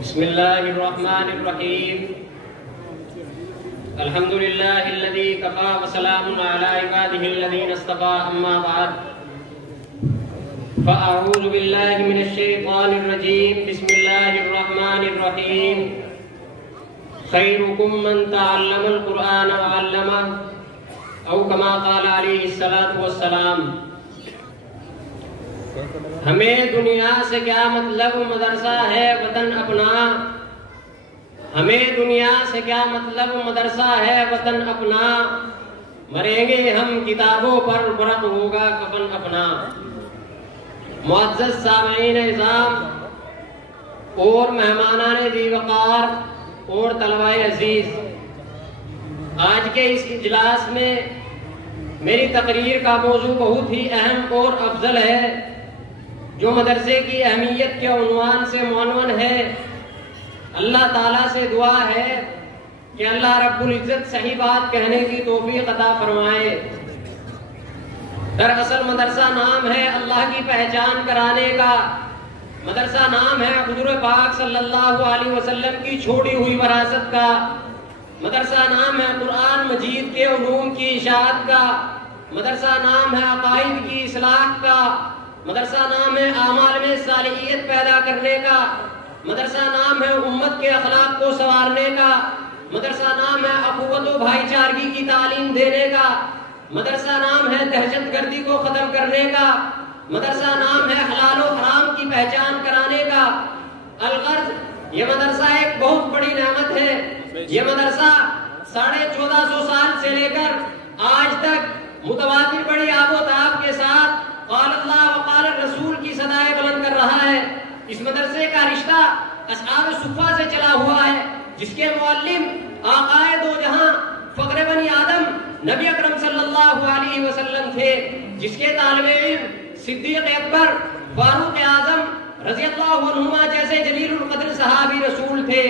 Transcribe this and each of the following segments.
بسم الله الرحمن الرحيم الحمد لله الذي كفى وسلام على عباده الذين اصطفى أما بعد فأعوذ بالله من الشيطان الرجيم بسم الله الرحمن الرحيم خيركم من تعلم القرآن وعلمه أو كما قال عليه الصلاة والسلام ہمیں دنیا سے کیا مطلب مدرسہ ہے وطن اپنا ہمیں دنیا سے کیا مطلب مدرسہ ہے وطن اپنا مریں گے ہم کتابوں پر برق ہوگا کفن اپنا معزز سامعین اعظام اور مہمانان ذی وقار اور طلباء عزیز، آج کے اس اجلاس میں میری تقریر کا موضوع بہت ہی اہم اور افضل ہے جو مدرسے کی اہمیت کے عنوان سے معنون ہے۔ اللہ تعالیٰ سے دعا ہے کہ اللہ رب العزت صحیح بات کہنے کی توفیق عطا فرمائے۔ دراصل مدرسہ نام ہے اللہ کی پہچان کرانے کا، مدرسہ نام ہے حضور پاک صلی اللہ علیہ وسلم کی چھوڑی ہوئی وراثت کا، مدرسہ نام ہے قرآن مجید کے علوم کی اشاعت کا، مدرسہ نام ہے عقائد کی اصلاح کا، مدرسہ نام ہے اعمال میں صالحیت پیدا کرنے کا، مدرسہ نام ہے امت کے اخلاق کو سنوارنے کا، مدرسہ نام ہے اخوت و بھائی چارگی کی تعلیم دینے کا، مدرسہ نام ہے دہشت گردی کو ختم کرنے کا، مدرسہ نام ہے حلال و حرام کی پہچان کرانے کا۔ الغرض یہ مدرسہ ایک بہت بڑی نعمت ہے۔ یہ مدرسہ 1450 سال سے لے کر آج تک متواتر بڑی آب و تاب کے ساتھ قال اللہ وقال الرسول کی صدائے بلند کر رہا ہے۔ اس مدرسے کا رشتہ اصحاب صفہ سے چلا ہوا ہے، جس کے معلم آقائے دو جہاں فخر بنی آدم نبی اکرم صلی اللہ علیہ وسلم تھے، جس کے طالب علم صدیق اکبر فاروق اعظم رضی اللہ عنہما جیسے جلیل القدر صحابی رسول تھے،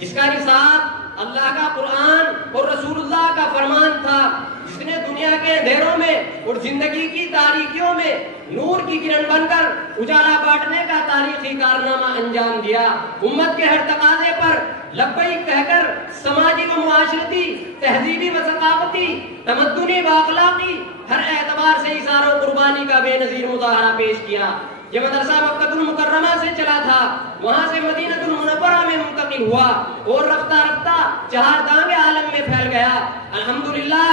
جس کا رسالت اللہ کا قرآن اور رسول اللہ کا فرمان تھا، جس نے دنیا کے اندھیروں میں اور زندگی کی تاریکیوں میں نور کی کرن بن کر اجالا بانٹنے کا تاریخی کارنامہ انجام دیا۔ امت کے ہر تقاضے پر لبیک کہہ کر سماجی و معاشرتی، تہذیبی و ثقافتی، تمدنی و اخلاقی ہر اعتبار سے اظہار و قربانی کا بے نظیر مظاہرہ پیش کیا۔ یہ مدرسہ مکہ المکرمہ سے چلا تھا، وہاں سے مدینہ المنورہ میں منتقل ہوا اور رفتہ رفتہ چہار دانگ عالم میں پھیل گیا۔ الحمدللہ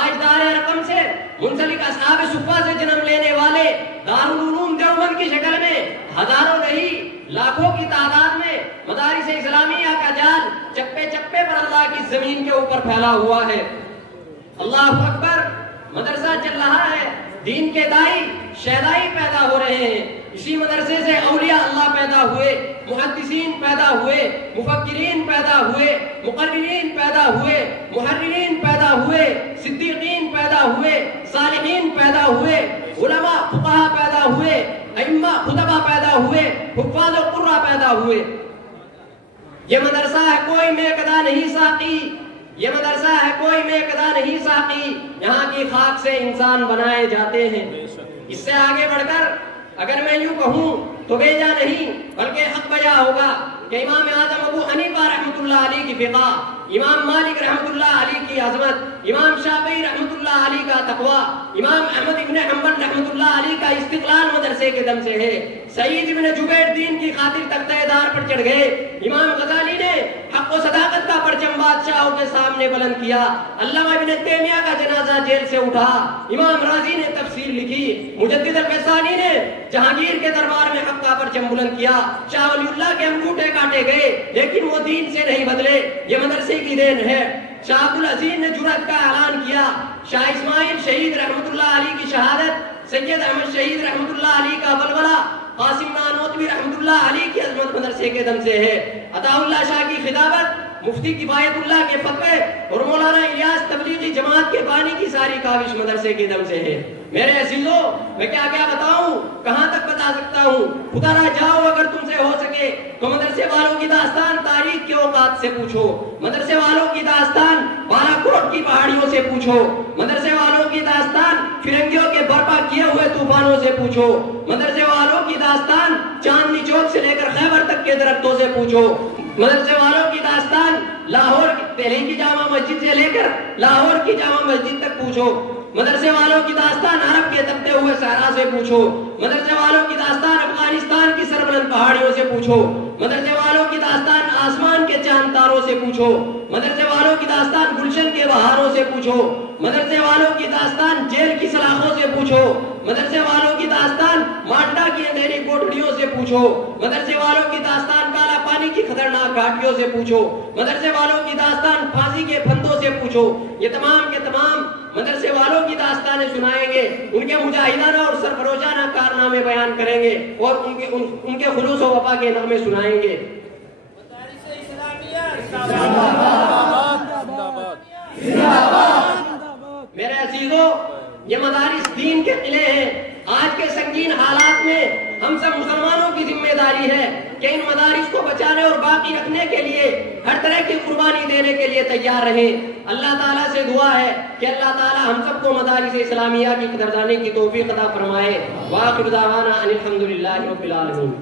آج دار ارقم سے منسلک اصحاب صفہ سے جنم لینے والے دارالعلوم دیوبند کی شکل میں ہزاروں نہیں لاکھوں کی تعداد میں مدارس اسلامیہ کا جال چپے چپے پر اللہ کی زمین کے اوپر پھیلا ہوا ہے۔ اللہ اکبر، مدرسہ چل رہا ہے، دین کے دائی شہدائی پیدا ہو رہے ہیں، اسی مدرسے سے اولیاء اللہ پیدا ہوئے، محدثین پیدا ہوئے، مفکرین پیدا ہوئے، مقررین پیدا ہوئے، محررین پیدا ہوئے، صدیقین پیدا ہوئے، صالحین پیدا ہوئے، علماء فقہا پیدا ہوئے، ائمہ خطبہ پیدا ہوئے، حفاظ و قرہ پیدا ہوئے۔ یہ مدرسہ ہے کوئی میکدہ نہیں ساقی، یہ مدرسہ ہے کوئی میکدہ نہیں ساقی، یہاں کی خاک سے انسان بنائے جاتے ہیں۔ اس سے آگے بڑھ کر اگر میں یوں کہوں تو بیجا نہیں بلکہ حق بیان ہوگا کہ امام اعظم ابو حنیفہ رحمۃ اللہ علیہ کی فقہ، امام مالک رحمۃ اللہ علیہ کی عظمت، امام شافعی رحمۃ اللہ علیہ کا تقویٰ، امام احمد ابن حنبل رحمۃ اللہ علیہ کا استقلال مدرسے کے دم سے ہے۔ سعید ابن جبیر دین کی خاطر تختہ دار پر چڑھ گئے، امام غزالی نے حق و صداقت کا پرچم بادشاہوں کے سامنے بلند کیا، علامہ ابن تیمیہ کا جنازہ جیل سے اٹھا، امام راضی نے تفسیر لکھی، مجدد الفسانی نے جہانگیر کے دربار میں حق کا پرچم بلند کیا، شاہ ولی اللہ کے انگوٹھے کاٹے گئے لیکن وہ دین سے نہیں بدلے۔ یہ مدرسے کی دین ہے۔ شاہ عبدالعزیز نے جرأت کا اعلان کیا، شاہ اسماعیل شہید رحمۃ اللہ علیہ کی شہادت، سید احمد شہید رحمۃ اللہ علیہ کا ولولہ، قاسم نانوتوی رحمۃ اللہ علیہ کی عظمت مدرسے کے دم سے ہے۔ عطا اللہ شاہ کی خطابت، مفتی کفایت اللہ کے فتوے اور مولانا الیاس تبلیغی جماعت کے بانی کی ساری کاوش مدرسے کے دم سے ہے۔ میرے عزیزوں، میں کیا بتاؤں، کہاں تک بتا سکتا ہوں؟ خدا نہ جاؤ اگر تم سے ہو سکے تو مدرسے والوں کی داستان تاریخ کے اوقات سے پوچھو، مدرسے والوں کی داستان بالا کوٹ کی پہاڑیوں سے پوچھو، مدرسے والوں کی داستان فرنگیوں کے برپا کیے ہوئے طوفانوں سے پوچھو، مدرسے والوں کی داستان چاندنی چوک سے لے کر خیبر تک کے درختوں سے پوچھو. مدرسے والوں کی داستان لاہور دہلی کی جامع مسجد سے لے کر لاہور کی جامع مسجد تک پوچھو. مدرسے والوں کی داستان عرب کے دبتے ہوئے صحرا سے پوچھو. مدرسے والوں کی داستان افغانستان کی سربلند پہاڑیوں سے پوچھو. مدرسے والوں کی داستان آسمان کے چاند تاروں سے پوچھو. مدرسے والوں کی داستان گلشن کے بہاروں سے پوچھو. مدرسے والوں کی داستان جیل کی سلاخوں سے پوچھو. مدرسے والوں کی داستان مانڈا کی اندھیری کوٹڑیوں سے پوچھو. مدرسے والوں کی داستان کالا پانی کی خطرناک گھاٹیوں سے پوچھو. مدرسے والوں کی داستان پھانسی کے پھندوں سے پوچھو. یہ تمام کے تمام مدرسے والوں کی داستانیں سنائیں گے. ان کے مجاہدانہ اور سرفروشانہ کارنامے بیان کریں گے اور ان کے خلوص و وفا کے نغمے سنائیں گے. میرے عزیزوں، یہ مدارس دین کے قلعے ہیں. آج کے سنگین حالات میں ہم سب مسلمانوں کی ذمہ داری ہے کہ ان مدارس کو بچانے اور باقی رکھنے کے لیے ہر طرح کی قربانی دینے کے لیے تیار رہیں. اللہ تعالیٰ سے دعا ہے کہ اللہ تعالیٰ ہم سب کو مدارس اسلامیہ کی قدردانی کی توفیق عطا فرمائے. وآخر دعوانا ان الحمد للہ رب العالمین.